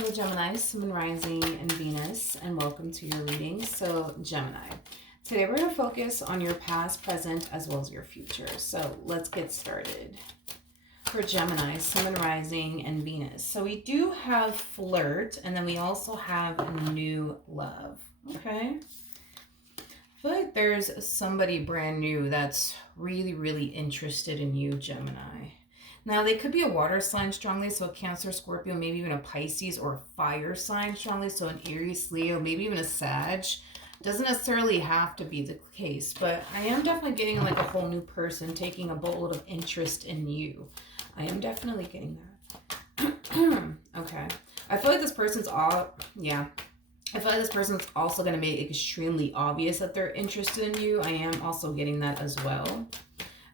Hello Gemini, Sun, Rising, and Venus, and welcome to your reading. So Gemini, today we're going to focus on your past, present, as well as your future. So let's get started. For Gemini, Sun, Rising, and Venus. So we do have flirt, and then we also have new love, okay? I feel like there's somebody brand new that's really, really interested in you, Gemini. Now, they could be a water sign strongly, so a Cancer, Scorpio, maybe even a Pisces, or a fire sign strongly, so an Aries, Leo, maybe even a Sag. Doesn't necessarily have to be the case, but I am definitely getting like a whole new person taking a boatload of interest in you. I am definitely getting that. Okay. I feel like this person's I feel like this person's also going to make it extremely obvious that they're interested in you. I am also getting that as well.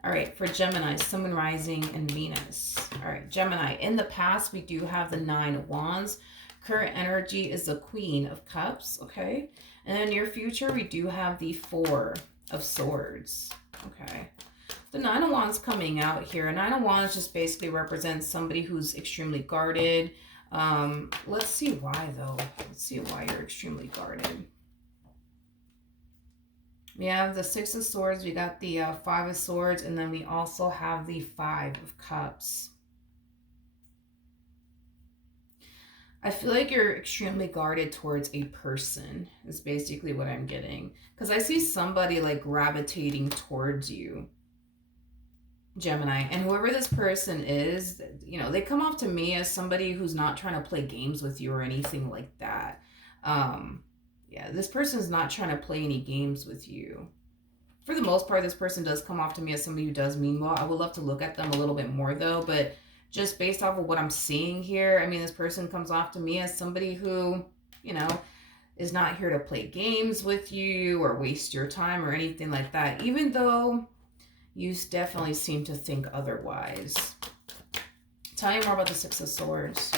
All right, for Gemini, Sun, Rising, and Venus. All right, Gemini, in the past, we do have the 9 of Wands. Current energy is the Queen of Cups, okay? And in your future, we do have the 4 of Swords, okay? The 9 of Wands coming out here. 9 of Wands just basically represents somebody who's extremely guarded. Let's see why, though. Let's see why you're extremely guarded. We have the 6 of Swords, we got the 5 of Swords, and then we also have the 5 of Cups. I feel like you're extremely guarded towards a person, is basically what I'm getting. Because I see somebody like gravitating towards you, Gemini. And whoever this person is, you know, they come off to me as somebody who's not trying to play games with you or anything like that. Yeah, this person's not trying to play any games with you. For the most part, this person does come off to me as somebody who does mean well. I would love to look at them a little bit more, though. But just based off of what I'm seeing here, I mean, this person comes off to me as somebody who, you know, is not here to play games with you or waste your time or anything like that. Even though you definitely seem to think otherwise. Tell me more about the 6 of Swords.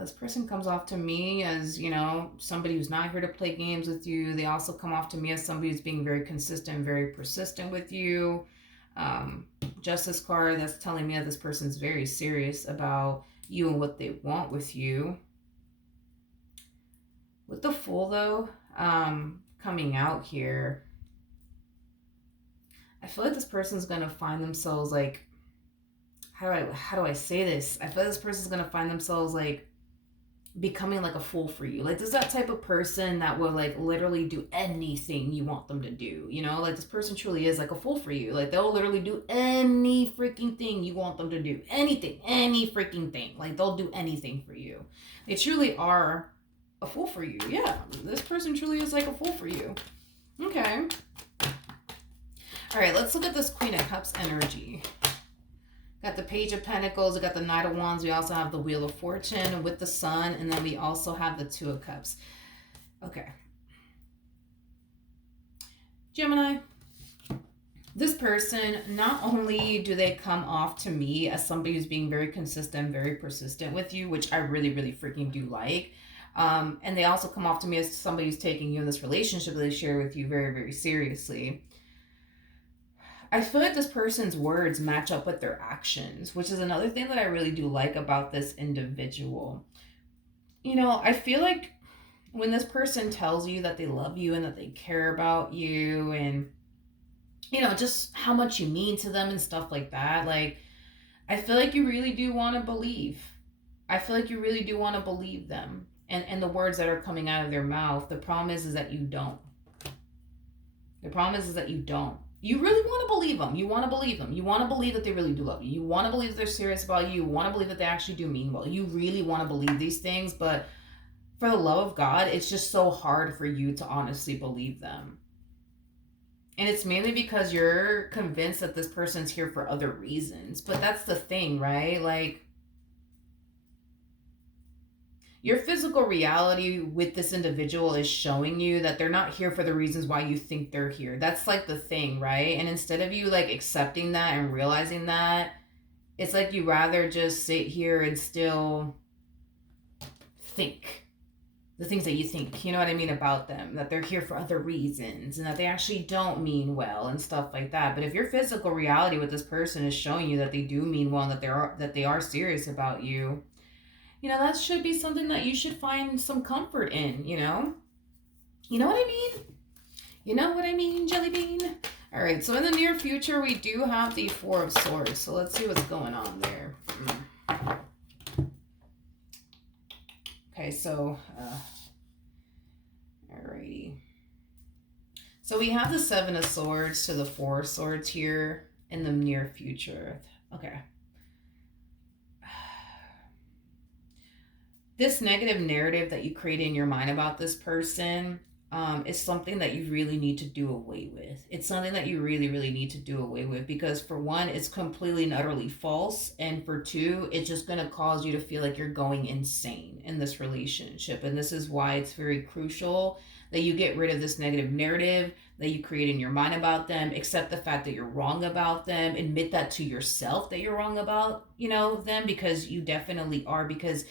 This person comes off to me as, you know, somebody who's not here to play games with you. They also come off to me as somebody who's being very consistent, very persistent with you. Justice card, that's telling me that this person's very serious about you and what they want with you. With the Fool, though, coming out here, I feel like this person's going to find themselves like, how do I say this? I feel like this person's going to find themselves like, becoming like a fool for you. Like, there's that type of person that will like literally do anything you want them to do, you know? Like, this person truly is like a fool for you. Like, they'll literally do any freaking thing you want them to do. Anything, any freaking thing. Like, they'll do anything for you. They truly are a fool for you. Yeah, this person truly is like a fool for you. Okay. All right, let's look at this Queen of Cups energy. Got the Page of Pentacles, we got the Knight of Wands, we also have the Wheel of Fortune with the Sun, and then we also have the 2 of Cups. Okay. Gemini, this person, not only do they come off to me as somebody who's being very consistent, very persistent with you, which I really, really freaking do like, and they also come off to me as somebody who's taking you in this relationship that they share with you very, very seriously. I feel like this person's words match up with their actions, which is another thing that I really do like about this individual. You know, I feel like when this person tells you that they love you and that they care about you and, you know, just how much you mean to them and stuff like that, like, I feel like you really do want to believe. I feel like you really do want to believe them and the words that are coming out of their mouth. The problem is that you don't. The problem is that you don't. You really want to believe them. You want to believe them. You want to believe that they really do love you. You want to believe that they're serious about you. You want to believe that they actually do mean well. You really want to believe these things, but for the love of God, it's just so hard for you to honestly believe them. And it's mainly because you're convinced that this person's here for other reasons. But that's the thing, right? Like, your physical reality with this individual is showing you that they're not here for the reasons why you think they're here. That's like the thing, right? And instead of you like accepting that and realizing that, it's like you rather just sit here and still think the things that you think, you know what I mean, about them, that they're here for other reasons and that they actually don't mean well and stuff like that. But if your physical reality with this person is showing you that they do mean well and that they are serious about you, that should be something that you should find some comfort in, You know what I mean? You know what I mean, Jelly Bean? All right, so in the near future, we do have the Four of Swords. So let's see what's going on there. Okay, so, alrighty. So we have the Seven of Swords to the Four of Swords here in the near future. Okay. This negative narrative that you create in your mind about this person is something that you really need to do away with. It's something that you really, really need to do away with because for one, it's completely and utterly false. And for two, it's just going to cause you to feel like you're going insane in this relationship. And this is why it's very crucial that you get rid of this negative narrative that you create in your mind about them, accept the fact that you're wrong about them, admit that to yourself that you're wrong about, them, because you definitely are. Because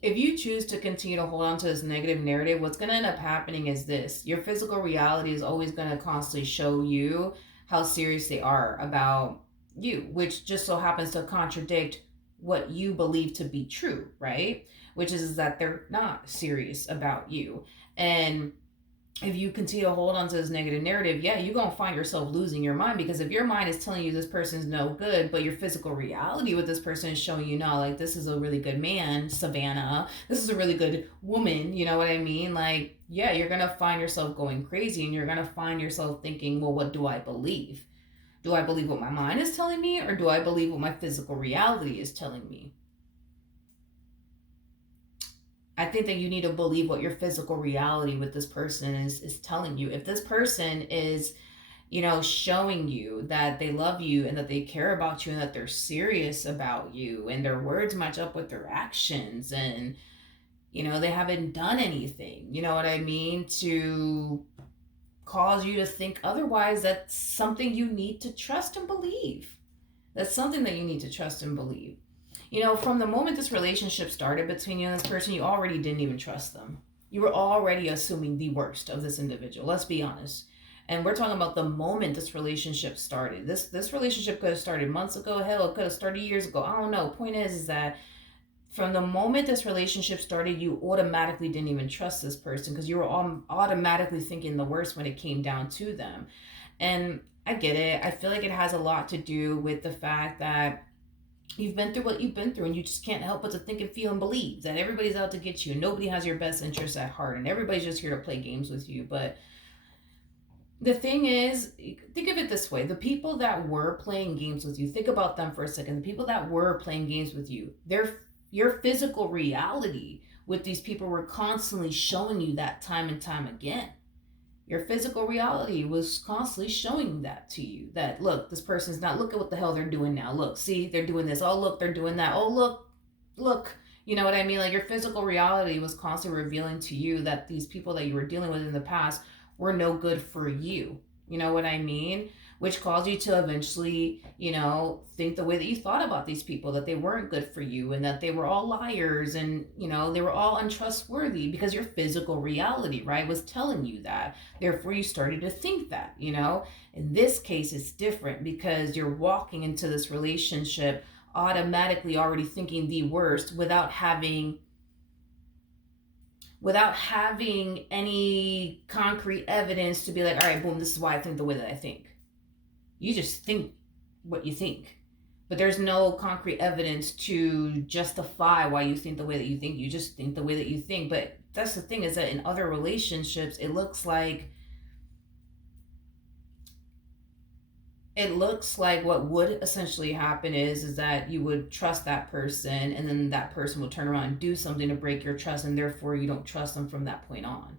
if you choose to continue to hold on to this negative narrative, what's going to end up happening is this. Your physical reality is always going to constantly show you how serious they are about you, which just so happens to contradict what you believe to be true, right? Which is that they're not serious about you. And if you continue to hold on to this negative narrative, yeah, you're going to find yourself losing your mind, because if your mind is telling you this person's no good, but your physical reality with this person is showing you, no, like, this is a really good man, Savannah, this is a really good woman, you know what I mean? Like, yeah, you're going to find yourself going crazy, and you're going to find yourself thinking, well, what do I believe? Do I believe what my mind is telling me, or do I believe what my physical reality is telling me? I think that you need to believe what your physical reality with this person is telling you. If this person is, showing you that they love you and that they care about you and that they're serious about you and their words match up with their actions, and, they haven't done anything, you know what I mean, to cause you to think otherwise, that's something you need to trust and believe. That's something that you need to trust and believe. From the moment this relationship started between you and this person, you already didn't even trust them. You were already assuming the worst of this individual. Let's be honest. And we're talking about the moment this relationship started. This relationship could have started months ago. Hell, it could have started years ago. I don't know. Point is that from the moment this relationship started, you automatically didn't even trust this person because you were automatically thinking the worst when it came down to them. And I get it. I feel like it has a lot to do with the fact that you've been through what you've been through, and you just can't help but to think and feel and believe that everybody's out to get you. Nobody has your best interests at heart, and everybody's just here to play games with you. But the thing is, think of it this way. The people that were playing games with you, think about them for a second. The people that were playing games with you, your physical reality with these people were constantly showing you that time and time again. Your physical reality was constantly showing that to you. That, look, this person's not, look at what the hell they're doing now. Look, see, they're doing this. Oh, look, they're doing that. Oh, look. You know what I mean? Like, your physical reality was constantly revealing to you that these people that you were dealing with in the past were no good for you. You know what I mean? Which caused you to eventually, think the way that you thought about these people, that they weren't good for you and that they were all liars and, they were all untrustworthy because your physical reality, right, was telling you that. Therefore, you started to think that, In this case, it's different because you're walking into this relationship automatically already thinking the worst without having any concrete evidence to be like, all right, boom, this is why I think the way that I think. You just think what you think, but there's no concrete evidence to justify why you think the way that you think. You just think the way that you think. But that's the thing, is that in other relationships, it looks like what would essentially happen is that you would trust that person, and then that person will turn around and do something to break your trust, and therefore you don't trust them from that point on.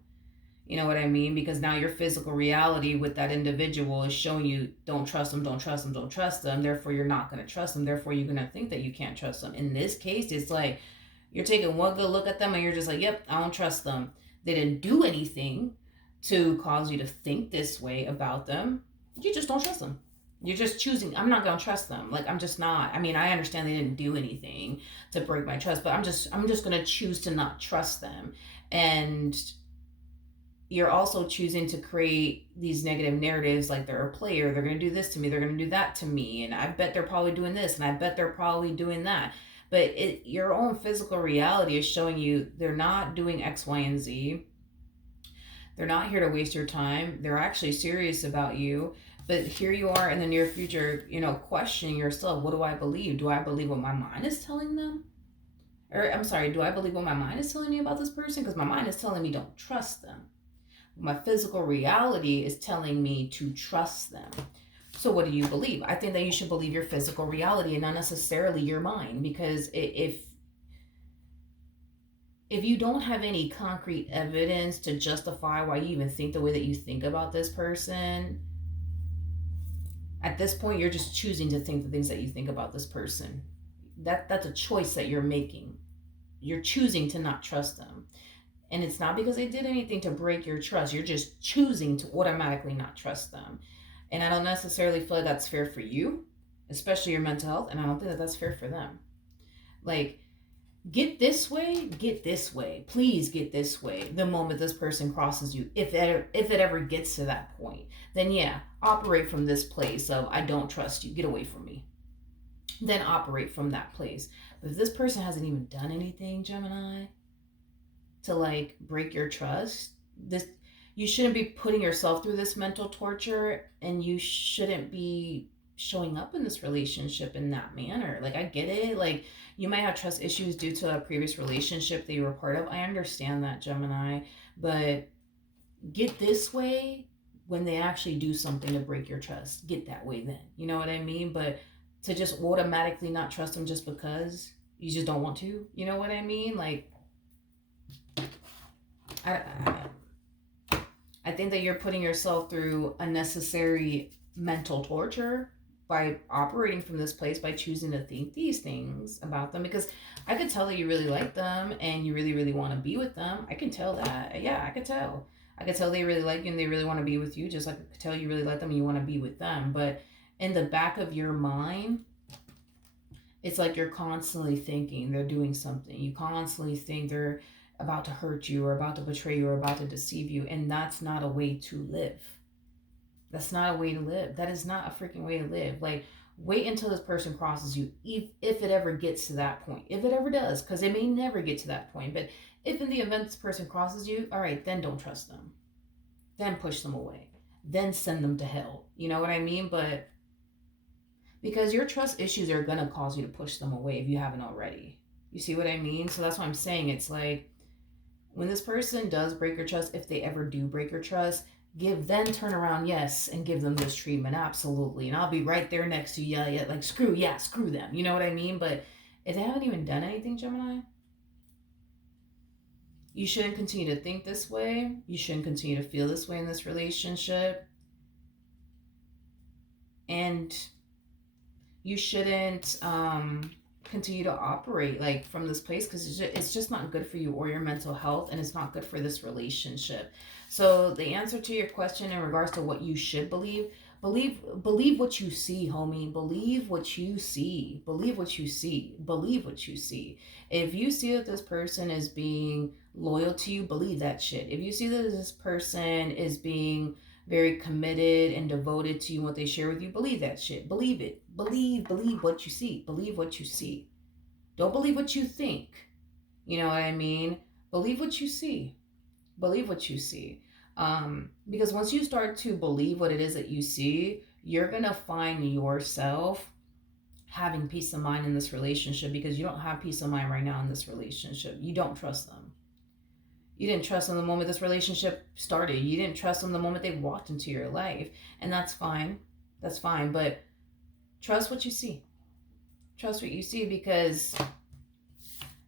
You know what I mean? Because now your physical reality with that individual is showing you, don't trust them, don't trust them, don't trust them. Therefore, you're not going to trust them. Therefore, you're going to think that you can't trust them. In this case, it's like you're taking one good look at them and you're just like, yep, I don't trust them. They didn't do anything to cause you to think this way about them. You just don't trust them. You're just choosing, I'm not going to trust them. Like, I'm just not. I mean, I understand they didn't do anything to break my trust, but I'm just going to choose to not trust them. And you're also choosing to create these negative narratives like they're a player, they're going to do this to me, they're going to do that to me, and I bet they're probably doing this, and I bet they're probably doing that. But your own physical reality is showing you they're not doing X, Y, and Z. They're not here to waste your time. They're actually serious about you. But here you are in the near future, questioning yourself. What do I believe? Do I believe what my mind is telling them? Or I'm sorry, do I believe what my mind is telling me about this person? Because my mind is telling me don't trust them. My physical reality is telling me to trust them. So what do you believe? I think that you should believe your physical reality and not necessarily your mind, because if you don't have any concrete evidence to justify why you even think the way that you think about this person, at this point you're just choosing to think the things that you think about this person. That's a choice that you're making. You're choosing to not trust them. And it's not because they did anything to break your trust. You're just choosing to automatically not trust them. And I don't necessarily feel like that's fair for you, especially your mental health. And I don't think that that's fair for them. Like, get this way. Please get this way the moment this person crosses you. If it ever gets to that point, then yeah, operate from this place of I don't trust you. Get away from me. Then operate from that place. But if this person hasn't even done anything, Gemini, to like break your trust, you shouldn't be putting yourself through this mental torture, and you shouldn't be showing up in this relationship in that manner. Like, I get it. Like, you might have trust issues due to a previous relationship that you were part of. I understand that, Gemini. But get this way when they actually do something to break your trust. Get that way then. You know what I mean? But to just automatically not trust them just because you just don't want to. You know what I mean? Like, I think that you're putting yourself through unnecessary mental torture by operating from this place, by choosing to think these things about them, because I could tell that you really like them and you really, really want to be with them. I can tell that. Yeah, I could tell. I could tell they really like you and they really want to be with you, just like I could tell you really like them and you want to be with them. But in the back of your mind, it's like you're constantly thinking they're doing something. You constantly think they're about to hurt you or about to betray you or about to deceive you. And that's not a way to live. That's not a way to live. That is not a freaking way to live. Like, wait until this person crosses you, if it ever gets to that point. If it ever does, because it may never get to that point. But if in the event this person crosses you, all right, then don't trust them. Then push them away. Then send them to hell. You know what I mean? But because your trust issues are going to cause you to push them away if you haven't already. You see what I mean? So that's why I'm saying it's like, when this person does break your trust, if they ever do break your trust, turn around, yes, and give them this treatment, absolutely. And I'll be right there next to you, yeah, like, screw them. You know what I mean? But if they haven't even done anything, Gemini, you shouldn't continue to think this way. You shouldn't continue to feel this way in this relationship. And you shouldn't continue to operate like from this place, because it's just not good for you or your mental health, and it's not good for this relationship. So the answer to your question in regards to what you should believe what you see, homie. Believe what you see. If you see that this person is being loyal to you, believe that shit. If you see that this person is being very committed and devoted to you, what they share with you, believe that shit. Believe it. Believe what you see. Believe what you see. Don't believe what you think. You know what I mean? Believe what you see. Because once you start to believe what it is that you see, you're going to find yourself having peace of mind in this relationship, because you don't have peace of mind right now in this relationship. You don't trust them. You didn't trust them the moment this relationship started. You didn't trust them the moment they walked into your life. And that's fine. But trust what you see. Because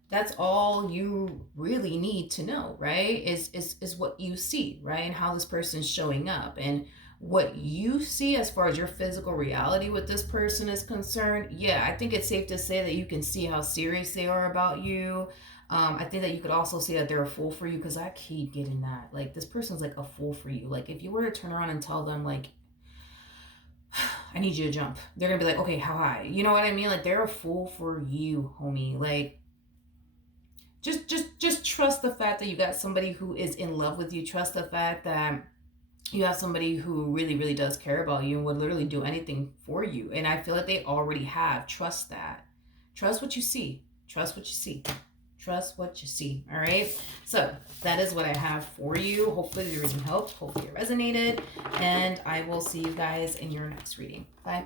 that's all you really need to know, right? Is what you see, right? And how this person's showing up. And what you see as far as your physical reality with this person is concerned, yeah, I think it's safe to say that you can see how serious they are about you. I think that you could also say that they're a fool for you, because I keep getting that. Like, this person's like a fool for you. Like, if you were to turn around and tell them, like, I need you to jump, they're going to be like, okay, how high? You know what I mean? Like, they're a fool for you, homie. Like, just trust the fact that you got somebody who is in love with you. Trust the fact that you have somebody who really, really does care about you and would literally do anything for you. And I feel like they already have. Trust that. Trust what you see. Trust what you see. Trust what you see. All right. So that is what I have for you. Hopefully the reading helped. Hopefully it resonated. And I will see you guys in your next reading. Bye.